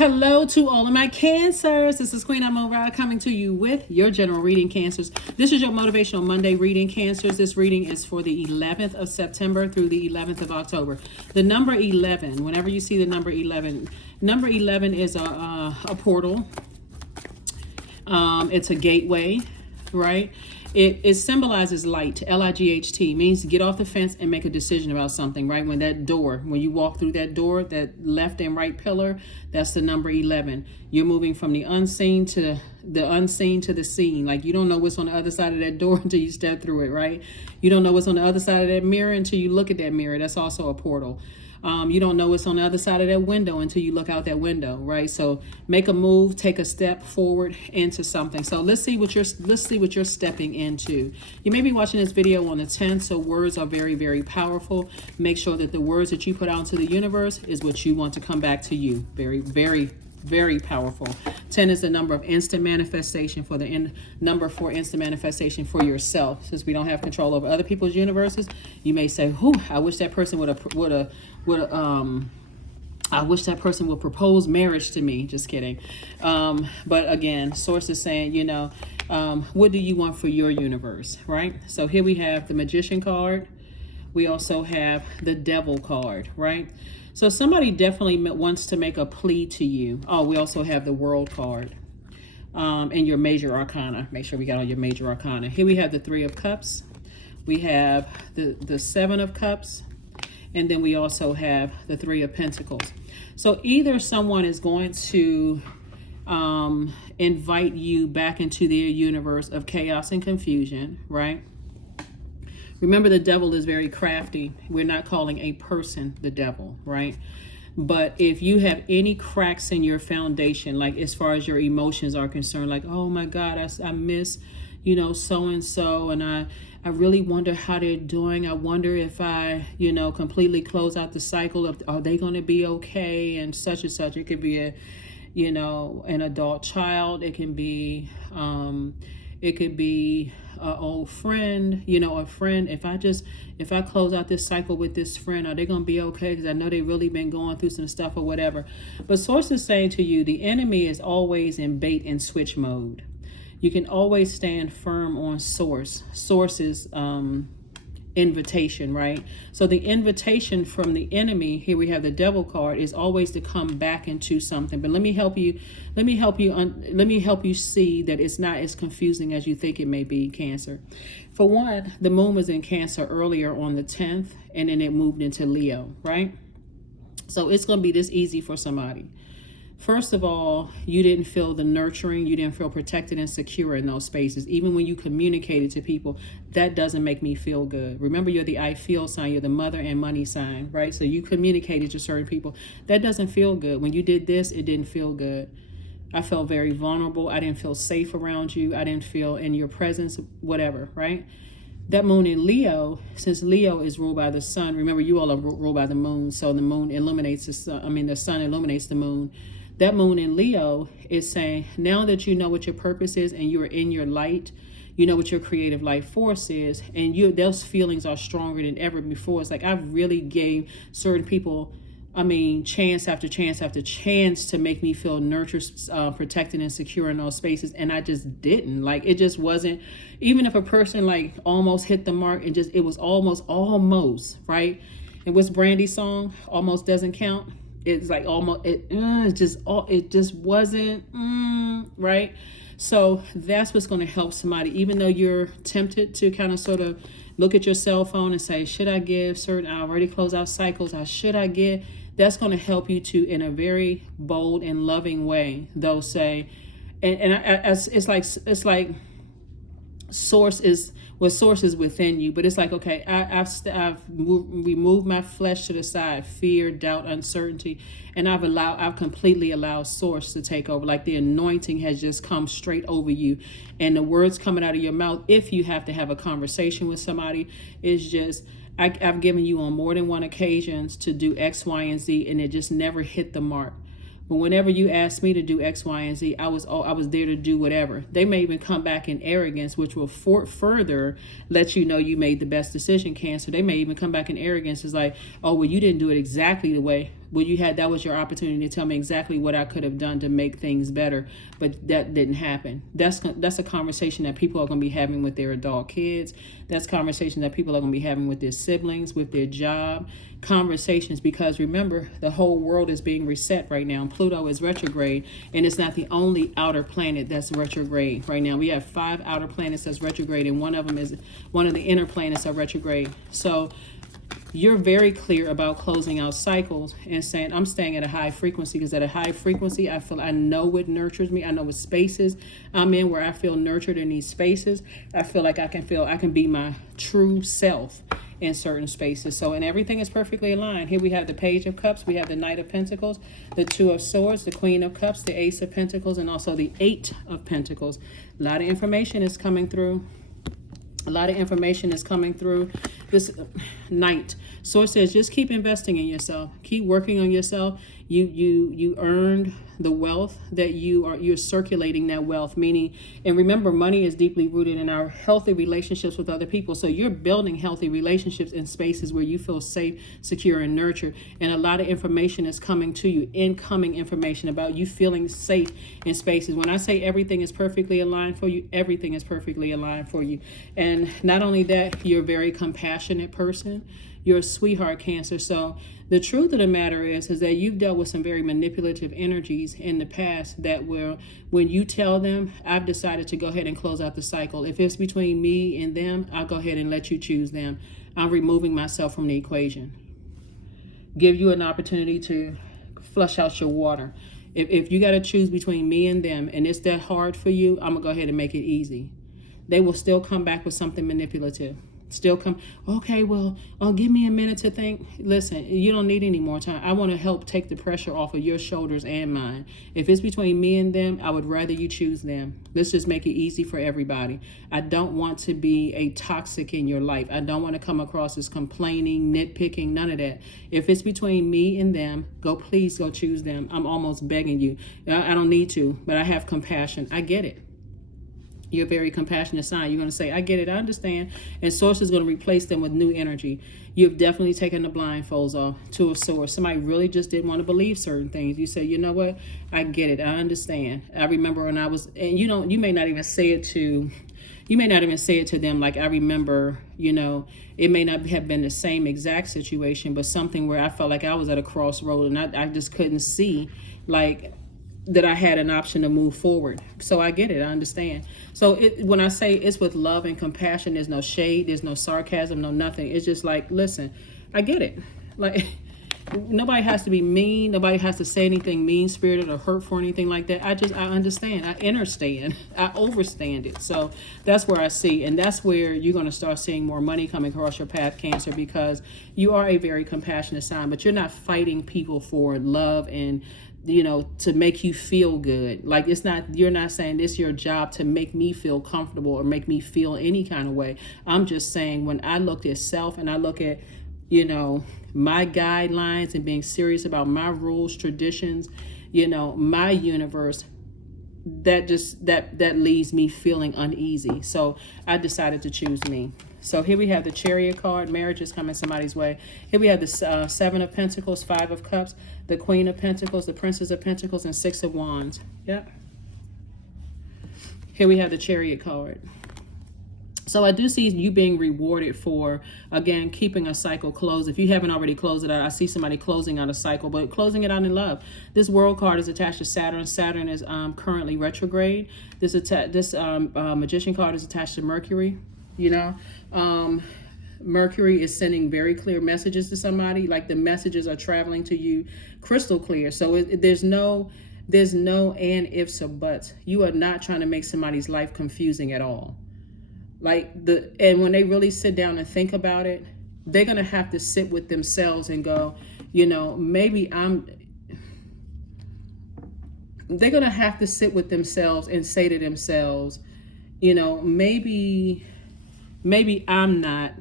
Hello to all of my Cancers. This is Queen Amun Ra coming to you with your general reading, Cancers. This is your Motivational Monday reading, Cancers. This reading is for the 11th of September through the 11th of October. The number 11, whenever you see the number 11 is a portal. It's a gateway, right? It symbolizes light, L-I-G-H-T, means to get off the fence and make a decision about something, right? When you walk through that door, that left and right pillar, that's the number 11. You're moving from the unseen to the seen. Like, you don't know what's on the other side of that door until you step through it, right? You don't know what's on the other side of that mirror until you look at that mirror. That's also a portal. You don't know what's on the other side of that window until you look out that window, right? So make a move, take a step forward into something. So let's see what you're stepping into. You may be watching this video on the 10th, so words are very, very powerful. Make sure that the words that you put out into the universe is what you want to come back to you. Very, very, very powerful. 10 is the number of instant manifestation, for the number for instant manifestation for yourself. Since we don't have control over other people's universes, you may say, "Whew, I wish that person I wish that person would propose marriage to me." Just kidding. But again, source is saying, what do you want for your universe, right? So here we have the Magician card. We also have the Devil card, right? So somebody definitely wants to make a plea to you. Oh, we also have the World card and your major arcana. Make sure we got all your major arcana. Here we have the Three of Cups. We have the Seven of Cups. And then we also have the Three of Pentacles. So either someone is going to invite you back into their universe of chaos and confusion, right? Remember, the devil is very crafty. We're not calling a person the devil, right? But if you have any cracks in your foundation, like as far as your emotions are concerned, like, oh my God, I miss, so-and-so, and I really wonder how they're doing. I wonder if I, completely close out the cycle of, are they going to be okay? And such. It could be an adult child. It can be, an old friend, a friend. If I close out this cycle with this friend, are they going to be okay? Because I know they've really been going through some stuff or whatever. But source is saying to you, the enemy is always in bait and switch mode. You can always stand firm on source's invitation, right? So the invitation from the enemy, here we have the Devil card, is always to come back into something. But let me help you see that it's not as confusing as you think it may be, Cancer. For one, the moon was in Cancer earlier on the 10th, and then it moved into Leo, right? So it's going to be this easy for somebody. First of all, you didn't feel the nurturing. You didn't feel protected and secure in those spaces. Even when you communicated to people, that doesn't make me feel good. Remember, you're the I feel sign. You're the mother and money sign, right? So you communicated to certain people. That doesn't feel good. When you did this, it didn't feel good. I felt very vulnerable. I didn't feel safe around you. I didn't feel in your presence, whatever, right? That moon in Leo, since Leo is ruled by the sun, remember, you all are ruled by the moon. So the moon illuminates the sun. The sun illuminates the moon. That moon in Leo is saying, now that you know what your purpose is and you're in your light, you know what your creative life force is, and those feelings are stronger than ever before. It's like, I really gave certain people, chance after chance after chance to make me feel nurtured, protected, and secure in those spaces. And I just didn't. Like, it just wasn't, even if a person like almost hit the mark, and it was almost, right? And what's Brandy's song? Almost doesn't count. It's like almost, it just wasn't right. So that's what's going to help somebody, even though you're tempted to kind of sort of look at your cell phone and say, should I give I already closed out cycles, should I give? That's going to help you to, in a very bold and loving way, though, say, it's like source is within you, but it's like, okay, I've removed my flesh to the side, fear, doubt, uncertainty, and I've completely allowed source to take over. Like, the anointing has just come straight over you, and the words coming out of your mouth, if you have to have a conversation with somebody, is just, I've given you on more than one occasions to do X, Y, and Z, and it just never hit the mark. But whenever you asked me to do X, Y, and Z, I was there to do whatever. They may even come back in arrogance, which will further let you know you made the best decision, Cancer. They may even come back in arrogance. It's like, oh, well, you didn't do it exactly the way Well, that was your opportunity to tell me exactly what I could have done to make things better, but that didn't happen. That's a conversation that people are going to be having with their adult kids. That's conversation that people are going to be having with their siblings, with their job, conversations, because remember, the whole world is being reset right now. Pluto is retrograde, and it's not the only outer planet that's retrograde right now. We have 5 outer planets that's retrograde, and one of the inner planets are retrograde. So you're very clear about closing out cycles and saying, I'm staying at a high frequency, because at a high frequency, I know what nurtures me. I know what spaces I'm in where I feel nurtured in these spaces. I feel like I can be my true self in certain spaces. So, and everything is perfectly aligned. Here we have the Page of Cups, we have the Knight of Pentacles, the Two of Swords, the Queen of Cups, the Ace of Pentacles, and also the Eight of Pentacles. A lot of information is coming through. This night. So it says, just keep investing in yourself. Keep working on yourself. You earned the wealth that you're circulating that wealth, meaning, and remember, money is deeply rooted in our healthy relationships with other people. So you're building healthy relationships in spaces where you feel safe, secure, and nurtured. And a lot of information is coming to you, incoming information about you feeling safe in spaces. When I say everything is perfectly aligned for you, everything is perfectly aligned for you. And not only that, you're a very compassionate person. You're a sweetheart, Cancer. So the truth of the matter is that you've dealt with some very manipulative energies in the past that will, when you tell them, I've decided to go ahead and close out the cycle. If it's between me and them, I'll go ahead and let you choose them. I'm removing myself from the equation. Give you an opportunity to flush out your water. If you got to choose between me and them, and it's that hard for you, I'm going to go ahead and make it easy. They will still come back with something manipulative. Okay, well, give me a minute to think. Listen, you don't need any more time. I want to help take the pressure off of your shoulders and mine. If it's between me and them, I would rather you choose them. Let's just make it easy for everybody. I don't want to be a toxic in your life. I don't want to come across as complaining, nitpicking, none of that. If it's between me and them, please go choose them. I'm almost begging you. I don't need to, but I have compassion. I get it. You're a very compassionate sign. You're going to say, I get it, I understand. And Source is going to replace them with new energy. You've definitely taken the blindfolds off. Two of Swords. Somebody really just didn't want to believe certain things. You say, you know what? I get it. I understand. I remember when I was, and you may not even say it to them. Like, I remember, it may not have been the same exact situation, but something where I felt like I was at a crossroad and I just couldn't see, like, that I had an option to move forward. So I get it. I understand. So when I say it's with love and compassion, there's no shade, there's no sarcasm, no nothing. It's just like, listen, I get it. Like, nobody has to be mean. Nobody has to say anything mean-spirited or hurtful or anything like that. I understand. I understand. I overstand it. So that's where I see. And that's where you're going to start seeing more money coming across your path, Cancer, because you are a very compassionate sign, but you're not fighting people for love and to make you feel good. Like, you're not saying it's your job to make me feel comfortable or make me feel any kind of way. I'm just saying, when I look at self and I look at, my guidelines and being serious about my rules, traditions, my universe, that leaves me feeling uneasy. So I decided to choose me. So here we have the Chariot card. Marriage is coming somebody's way. Here we have the Seven of Pentacles, Five of Cups, the Queen of Pentacles, the Princess of Pentacles, and Six of Wands. Yep. Here we have the Chariot card. So I do see you being rewarded for, again, keeping a cycle closed. If you haven't already closed it out, I see somebody closing out a cycle, but closing it out in love. This World card is attached to Saturn. Saturn is currently retrograde. This Magician card is attached to Mercury. Mercury is sending very clear messages to somebody. Like, the messages are traveling to you crystal clear. So there's no and ifs or buts. You are not trying to make somebody's life confusing at all. And when they really sit down and think about it, they're going to have to sit with themselves and go, they're going to have to sit with themselves and say to themselves, maybe I'm not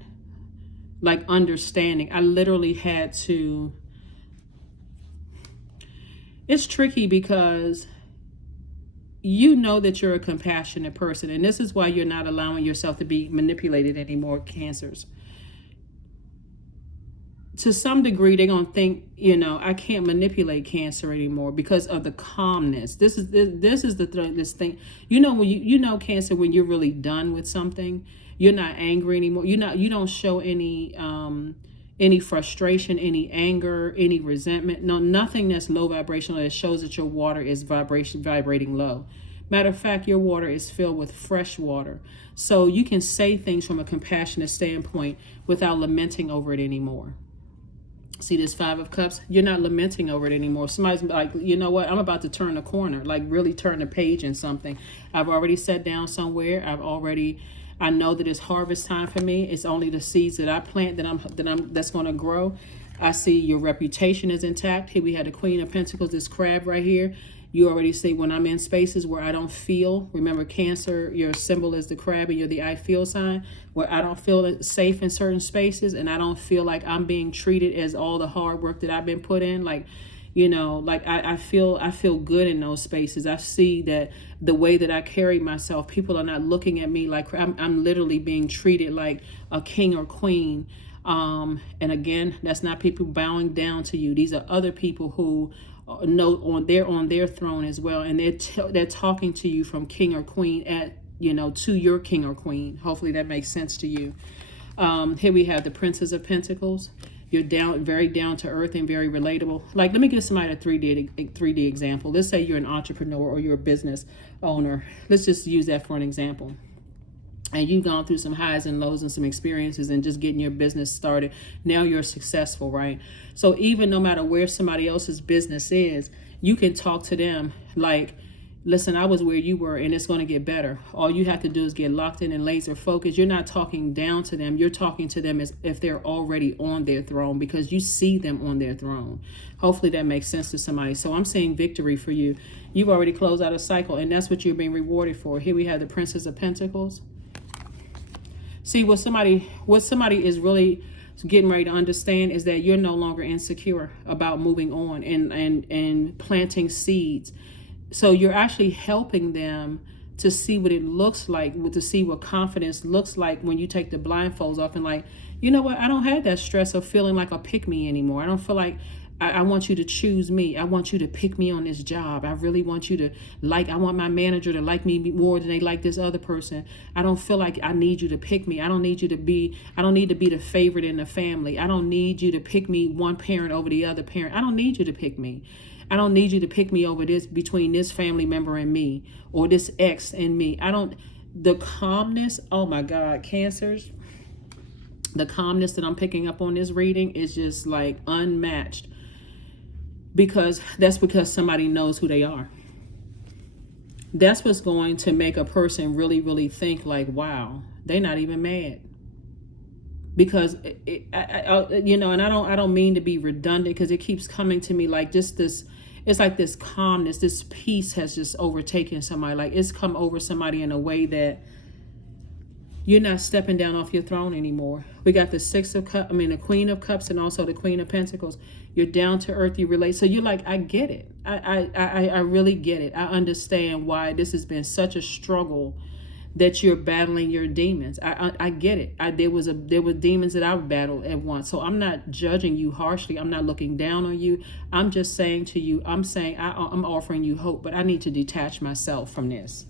understanding. I literally had to. It's tricky because that you're a compassionate person, and this is why you're not allowing yourself to be manipulated anymore, Cancers. to some degree, they're gonna think, you know, I can't manipulate Cancer anymore because of the calmness. This is this thing. You know, when you know Cancer, when you're really done with something, you're not angry anymore. You don't show any frustration, any anger, any resentment. No, nothing that's low vibrational that shows that your water is vibrating low. Matter of fact, your water is filled with fresh water. So you can say things from a compassionate standpoint without lamenting over it anymore. See this 5 of Cups? You're not lamenting over it anymore. Somebody's like, you know what? I'm about to turn a corner, like really turn a page in something. I've already sat down somewhere. I know that it's harvest time for me. It's only the seeds that I plant that's going to grow. I see your reputation is intact. Here we had the Queen of Pentacles, this crab right here. You already see when I'm in spaces where I don't feel, remember Cancer, your symbol is the crab and you're the I feel sign, where I don't feel safe in certain spaces and I don't feel like I'm being treated as all the hard work that I've been put in. Like, you know, like I feel good in those spaces. I see that the way that I carry myself, people are not looking at me like I'm literally being treated like a king or queen. And again, that's not people bowing down to you. These are other people who know they're on their throne as well, and they're talking to you from king or queen to your king or queen. Hopefully that makes sense to you. Here we have the Princess of Pentacles. You're very down to earth and very relatable. Like, let me give somebody a 3D example. Let's say you're an entrepreneur or you're a business owner. Let's just use that for an example. And you've gone through some highs and lows and some experiences and just getting your business started. Now you're successful, right? So even no matter where somebody else's business is, you can talk to them like, listen, I was where you were and it's going to get better. All you have to do is get locked in and laser focused. You're not talking down to them. You're talking to them as if they're already on their throne because you see them on their throne. Hopefully that makes sense to somebody. So I'm saying victory for you. You've already closed out a cycle and that's what you're being rewarded for. Here we have the Princess of Pentacles. See, what somebody is really getting ready to understand is that you're no longer insecure about moving on and planting seeds. So you're actually helping them to see what it looks like, to see what confidence looks like when you take the blindfolds off and like, you know what, I don't have that stress of feeling like a pick me anymore. I don't feel like I want you to choose me. I want you to pick me on this job. I really want you to I want my manager to like me more than they like this other person. I don't feel like I need you to pick me. I don't need to be the favorite in the family. I don't need you to pick me one parent over the other parent. I don't need you to pick me. I don't need you to pick me over this between this family member and me or this ex and me. The calmness, oh my God, Cancers, the calmness that I'm picking up on this reading is just like unmatched. Because somebody knows who they are. That's what's going to make a person really, really think like, wow, they're not even mad. Because and I don't mean to be redundant because it keeps coming to me like just this. It's like this calmness, this peace has just overtaken somebody. Like it's come over somebody in a way that you're not stepping down off your throne anymore. We got the the Queen of Cups and also the Queen of Pentacles. You're down to earth, you relate. So you're like, I get it. I really get it. I understand why this has been such a struggle that you're battling your demons. I get it. There were demons that I've battled at once. So I'm not judging you harshly. I'm not looking down on you. I'm just saying to you, I'm offering you hope, but I need to detach myself from this.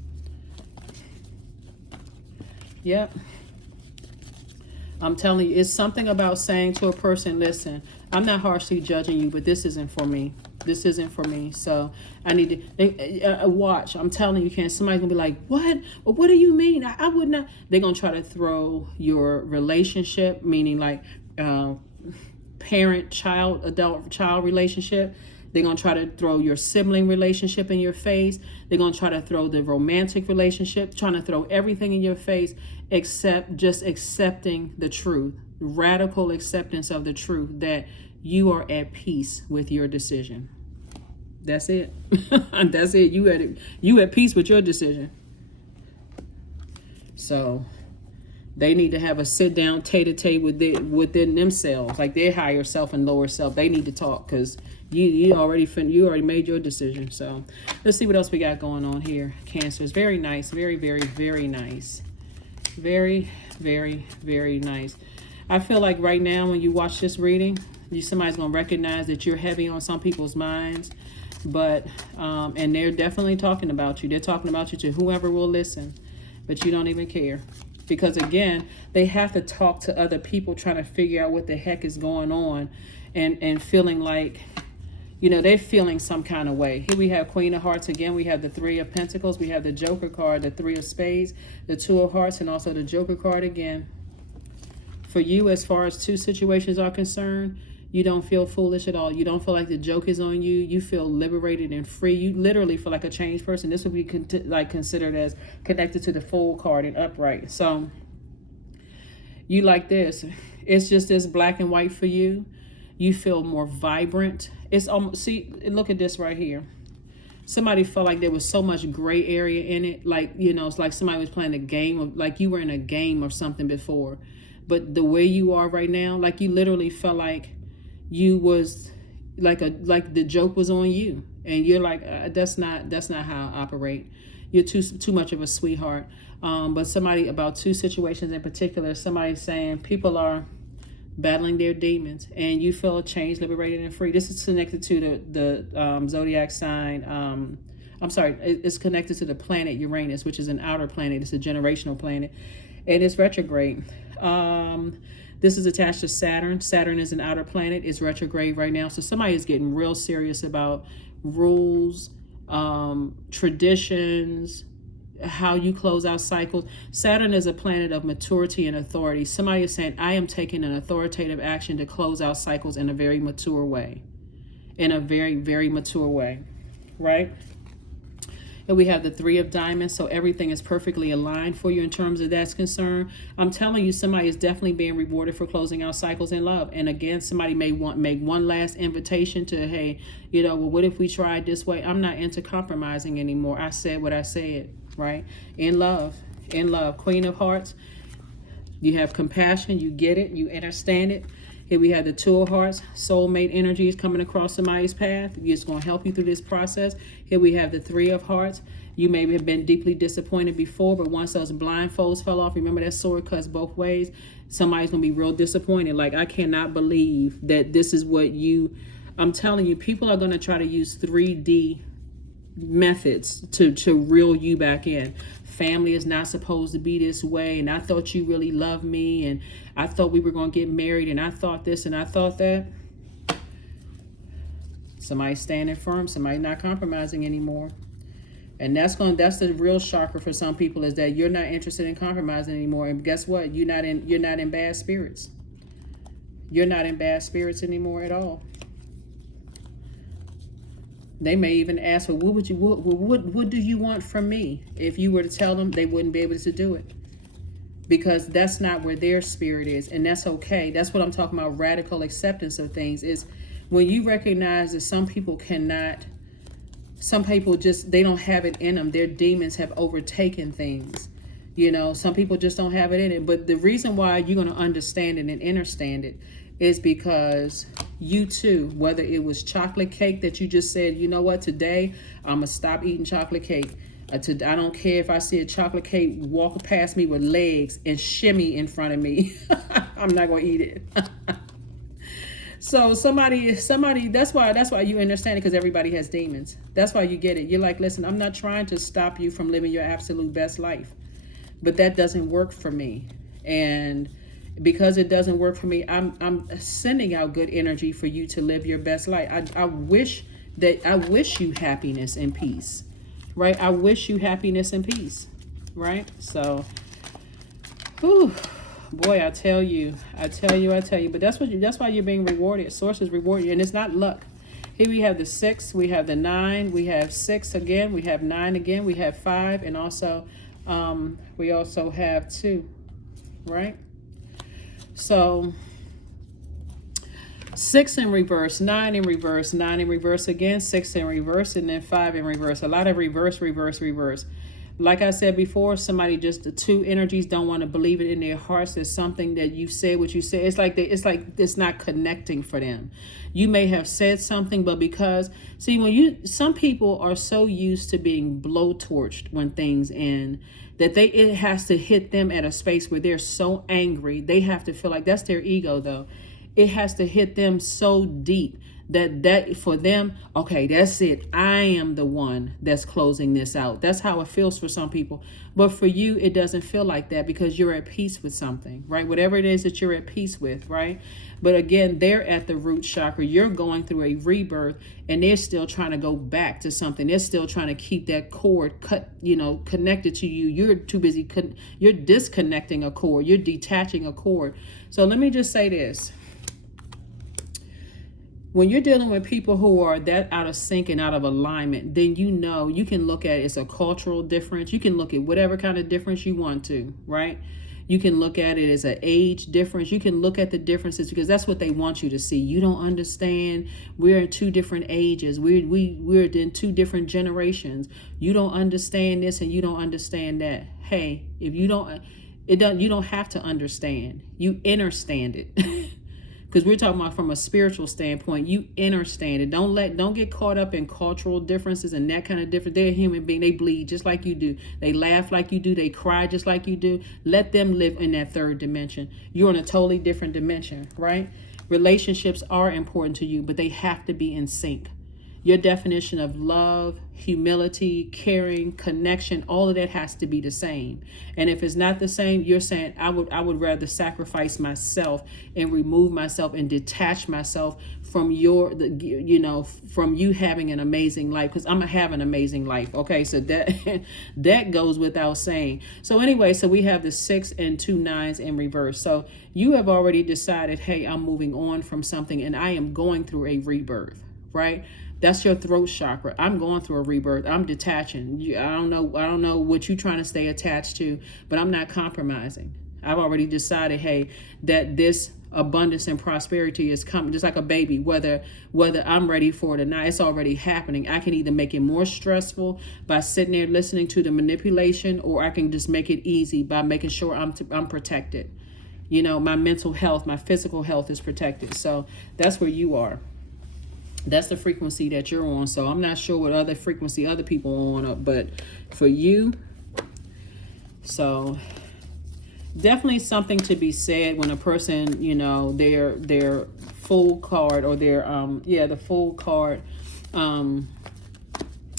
Yep. I'm telling you, it's something about saying to a person, listen, I'm not harshly judging you, but this isn't for me. This isn't for me. So I need to watch. I'm telling you, somebody's going to be like, what? Well, what do you mean? I would not. They're going to try to throw your relationship, meaning like parent-child, adult-child relationship. They're going to try to throw your sibling relationship in your face. They're going to try to throw the romantic relationship, trying to throw everything in your face except just accepting the truth. Radical acceptance of the truth that you are at peace with your decision. That's it. That's it. You at peace with your decision. So they need to have a sit down tete-a-tete within themselves, like their higher self and lower self. They need to talk because you already made your decision. So let's see what else we got going on here. Cancer is very nice. Very, very, very nice. Very, very, very nice. I feel like right now when you watch this reading, Somebody's going to recognize that you're heavy on some people's minds, but and they're definitely talking about you. They're talking about you to whoever will listen, but you don't even care. Because again, they have to talk to other people trying to figure out what the heck is going on, and feeling like, you know, they're feeling some kind of way. Here we have Queen of Hearts again. We have the Three of Pentacles. We have the Joker card, the Three of Spades, the Two of Hearts, and also the Joker card again. For you, as far as two situations are concerned, you don't feel foolish at all. You don't feel like the joke is on you. You feel liberated and free. You literally feel like a changed person. This would be considered as connected to the Fool card and upright. So you like this. It's just this black and white for you. You feel more vibrant. It's almost, see, look at this right here. Somebody felt like there was so much gray area in it. Like, you know, it's like somebody was playing a game of, like you were in a game or something before. But the way you are right now, like you literally felt like you was like the joke was on you, and you're like, that's not how I operate. You're too much of a sweetheart. But somebody, about two situations in particular, somebody's saying people are battling their demons, and you feel changed, liberated, and free. This is connected to the Zodiac sign. I'm sorry, it's connected to the planet Uranus, which is an outer planet. It's a generational planet, and it's retrograde. This is attached to Saturn. Saturn is an outer planet. It's retrograde right now. So somebody is getting real serious about rules, traditions, how you close out cycles. Saturn is a planet of maturity and authority. Somebody is saying, I am taking an authoritative action to close out cycles in a very mature way. In a very, very mature way, right? And we have the Three of Diamonds, so everything is perfectly aligned for you in terms of that's concerned. I'm telling you, somebody is definitely being rewarded for closing out cycles in love. And again, somebody may make one last invitation to, hey, you know, well, what if we tried this way? I'm not into compromising anymore. I said what I said, right? In love, Queen of Hearts. You have compassion, you get it, you understand it. Here we have the Two of Hearts, soulmate energy is coming across somebody's path. It's going to help you through this process. Here we have the Three of Hearts. You may have been deeply disappointed before, but once those blindfolds fell off, remember that sword cuts both ways. Somebody's going to be real disappointed. Like, I cannot believe that this is what you, I'm telling you, people are going to try to use 3D methods to reel you back in. Family is not supposed to be this way, and I thought you really loved me, and I thought we were going to get married, and I thought this and I thought that. Somebody standing firm, somebody not compromising anymore. And that's the real shocker for some people, is that you're not interested in compromising anymore. And guess what? You're not in bad spirits. You're not in bad spirits anymore at all. They may even ask, well, what do you want from me? If you were to tell them, they wouldn't be able to do it, because that's not where their spirit is. And that's okay. That's what I'm talking about. Radical acceptance of things is when you recognize that some people just, they don't have it in them. Their demons have overtaken things. You know, some people just don't have it in it. But the reason why you're going to understand it and understand it is because you too, whether it was chocolate cake that you just said, you know what, today I'm going to stop eating chocolate cake. I don't care if I see a chocolate cake walk past me with legs and shimmy in front of me. I'm not going to eat it. So somebody, that's why you understand it, because everybody has demons. That's why you get it. You're like, listen, I'm not trying to stop you from living your absolute best life, but that doesn't work for me. And because it doesn't work for me, I'm sending out good energy for you to live your best life. I wish you happiness and peace, right? I wish you happiness and peace, right? So, whew, boy, I tell you. But that's why you're being rewarded. Sources reward you, and it's not luck. Here we have the 6, we have the 9, we have 6 again, we have 9 again, we have 5, and also we also have 2, right? So 6 in reverse, 9 in reverse, 9 in reverse again, 6 in reverse, and then 5 in reverse. A lot of reverse. Like I said before, the 2 energies don't want to believe it in their hearts. There's something that you said, what you said. It's like it's not connecting for them. You may have said something, but because, see, some people are so used to being blowtorched when things end, that it has to hit them at a space where they're so angry. They have to feel like, that's their ego though. it has to hit them so deep that for them, okay, that's it. I am the one that's closing this out. That's how it feels for some people. But for you, it doesn't feel like that because you're at peace with something, right? Whatever it is that you're at peace with, right? But again, they're at the root chakra. You're going through a rebirth and they're still trying to go back to something. They're still trying to keep that cord connected to you. You're too busy. You're disconnecting a cord. You're detaching a cord. So let me just say this. When you're dealing with people who are that out of sync and out of alignment, then you can look at it as a cultural difference. You can look at whatever kind of difference you want to, right? You can look at it as an age difference. You can look at the differences because that's what they want you to see. You don't understand. We're in two different ages. We're in two different generations. You don't understand this and you don't understand that. Hey, if you don't have to understand. You understand it. Because we're talking about from a spiritual standpoint, you understand it. Don't get caught up in cultural differences and that kind of difference. They're a human being. They bleed just like you do. They laugh like you do. They cry just like you do. Let them live in that third dimension. You're in a totally different dimension, right? Relationships are important to you, but they have to be in sync. Your definition of love, humility, caring, connection, all of that has to be the same. And if it's not the same, you're saying, I would rather sacrifice myself and remove myself and detach myself from from you having an amazing life, because I'm gonna have an amazing life. Okay, so that goes without saying. So anyway, so we have the 6 and 2 9s in reverse. So you have already decided, hey, I'm moving on from something and I am going through a rebirth, right? That's your throat chakra. I'm going through a rebirth. I'm detaching. I don't know what you're trying to stay attached to, but I'm not compromising. I've already decided, hey, that this abundance and prosperity is coming, just like a baby, whether I'm ready for it or not. It's already happening. I can either make it more stressful by sitting there listening to the manipulation, or I can just make it easy by making sure I'm protected. My mental health, my physical health is protected. So that's where you are. That's the frequency that you're on. So I'm not sure what other frequency other people are on, but for you, so definitely something to be said when a person, their full card or their the full card,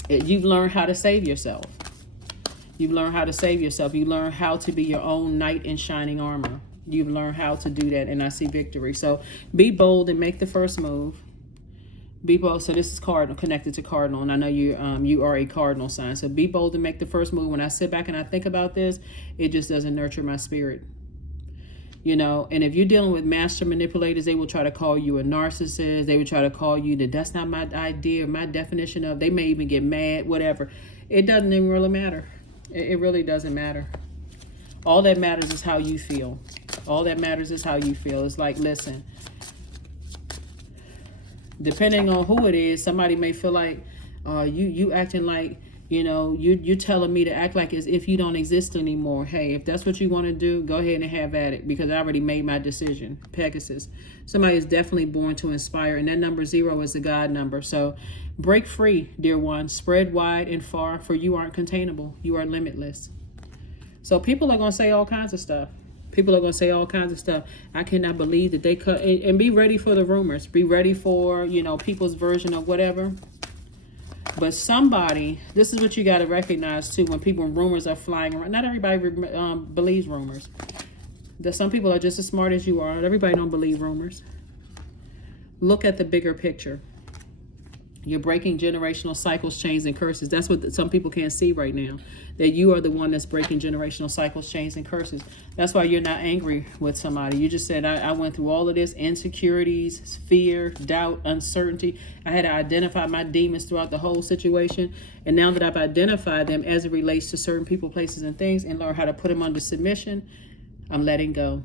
you've learned how to save yourself. You've learned how to save yourself. You learn how to be your own knight in shining armor. You've learned how to do that, and I see victory. So be bold and make the first move. Be bold. So this is Cardinal, connected to Cardinal, and I know you are a Cardinal sign. So be bold and make the first move. When I sit back and I think about this, it just doesn't nurture my spirit. And if you're dealing with master manipulators, they will try to call you a narcissist. They will try to call you that's not my idea, my definition of. They may even get mad, whatever. It doesn't even really matter. It really doesn't matter. All that matters is how you feel. All that matters is how you feel. It's like, listen. Depending on who it is, somebody may feel like you acting like, you're telling me to act like as if you don't exist anymore. Hey, if that's what you want to do, go ahead and have at it, because I already made my decision. Pegasus. Somebody is definitely born to inspire, and that number 0 is the God number. So break free, dear one. Spread wide and far, for you aren't containable. You are limitless. So people are going to say all kinds of stuff. People are going to say all kinds of stuff. I cannot believe that they cut. And be ready for the rumors. Be ready for, people's version of whatever. But somebody, this is what you got to recognize too, when rumors are flying around. Not everybody believes rumors. That some people are just as smart as you are. Everybody don't believe rumors. Look at the bigger picture. You're breaking generational cycles, chains, and curses. That's what some people can't see right now. That you are the one that's breaking generational cycles, chains, and curses. That's why you're not angry with somebody. You just said, I went through all of this, insecurities, fear, doubt, uncertainty. I had to identify my demons throughout the whole situation. And now that I've identified them as it relates to certain people, places, and things, and learn how to put them under submission, I'm letting go.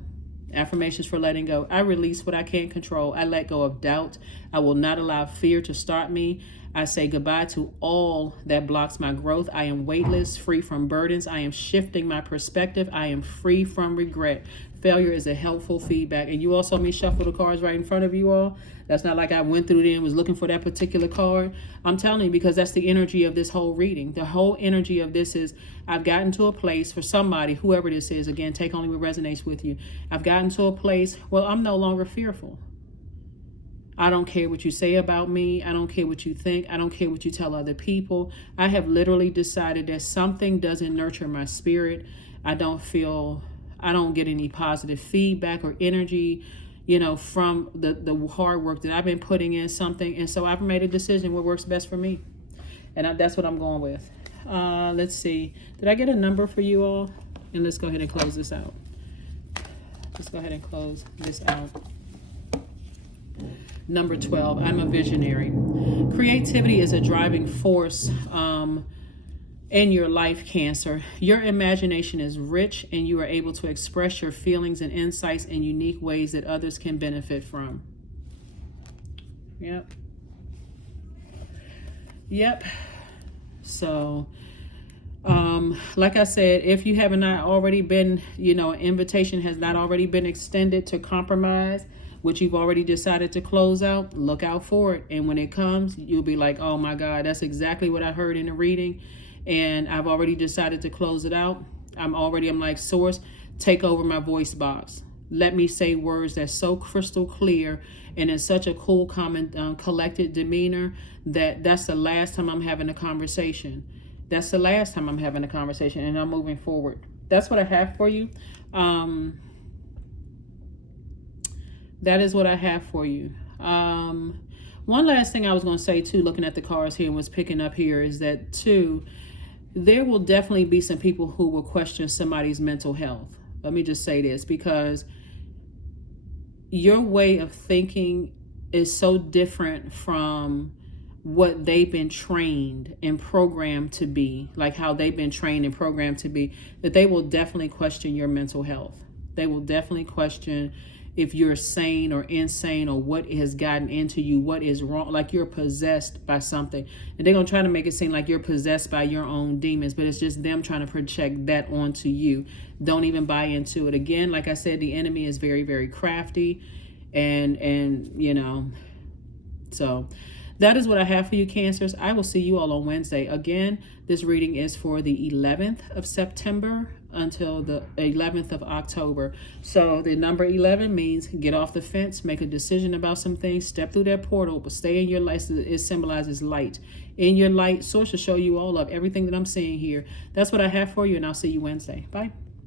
Affirmations for letting go. I release what I can't control. I let go of doubt. I will not allow fear to stop me. I say goodbye to all that blocks my growth. I am weightless, free from burdens. I am shifting my perspective. I am free from regret. Failure is a helpful feedback. And you all saw me shuffle the cards right in front of you all. That's not like I went through them and was looking for that particular card. I'm telling you, because that's the energy of this whole reading. The whole energy of this is, I've gotten to a place for somebody, whoever this is, again, take only what resonates with you. I've gotten to a place, well, I'm no longer fearful. I don't care what you say about me. I don't care what you think. I don't care what you tell other people. I have literally decided that something doesn't nurture my spirit. I don't get any positive feedback or energy, from the hard work that I've been putting in something. And so I've made a decision what works best for me. And that's what I'm going with. Let's see. Did I get a number for you all? And let's go ahead and close this out. Let's go ahead and close this out. Number 12, I'm a visionary. Creativity is a driving force in your life, Cancer. Your imagination is rich and you are able to express your feelings and insights in unique ways that others can benefit from. Yep. So, like I said, if you have not already been, an invitation has not already been extended to compromise, which you've already decided to close out, look out for it. And when it comes, you'll be like, oh my God, that's exactly what I heard in the reading. And I've already decided to close it out. I'm like, source, take over my voice box. Let me say words that's so crystal clear and in such a cool, calm, collected demeanor that's the last time I'm having a conversation. That's the last time I'm having a conversation, and I'm moving forward. That's what I have for you. That is what I have for you. One last thing I was going to say, too, looking at the cards here and what's picking up here is that, too, there will definitely be some people who will question somebody's mental health. Let me just say this, because your way of thinking is so different from what they've been trained and programmed to be, like how they've been trained and programmed to be, that they will definitely question your mental health. They will definitely question if you're sane or insane or what has gotten into you, what is wrong, like you're possessed by something. And they're going to try to make it seem like you're possessed by your own demons, but it's just them trying to project that onto you. Don't even buy into it. Again, like I said, the enemy is very, very crafty. And so that is what I have for you, Cancers. I will see you all on Wednesday. Again, this reading is for the 11th of September until the 11th of October. So the number 11 means get off the fence, make a decision about some things, step through that portal, but stay in your light. It symbolizes light. In your light, source will show you all of everything that I'm seeing here. That's what I have for you, and I'll see you Wednesday. Bye.